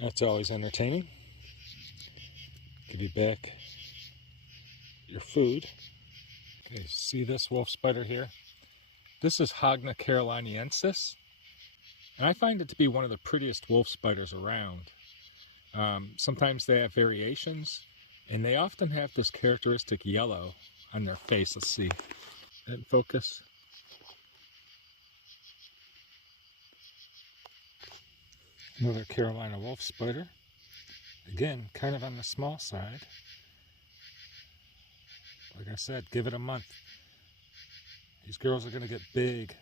That's always entertaining. Give you back your food. Okay, see this wolf spider here? This is Hogna caroliniensis, and I find it to be one of the prettiest wolf spiders around. Sometimes they have variations, and they often have this characteristic yellow on their face. Let's see. In focus. Another Carolina wolf spider. Again, kind of on the small side. Like I said, give it a month. These girls are going to get big.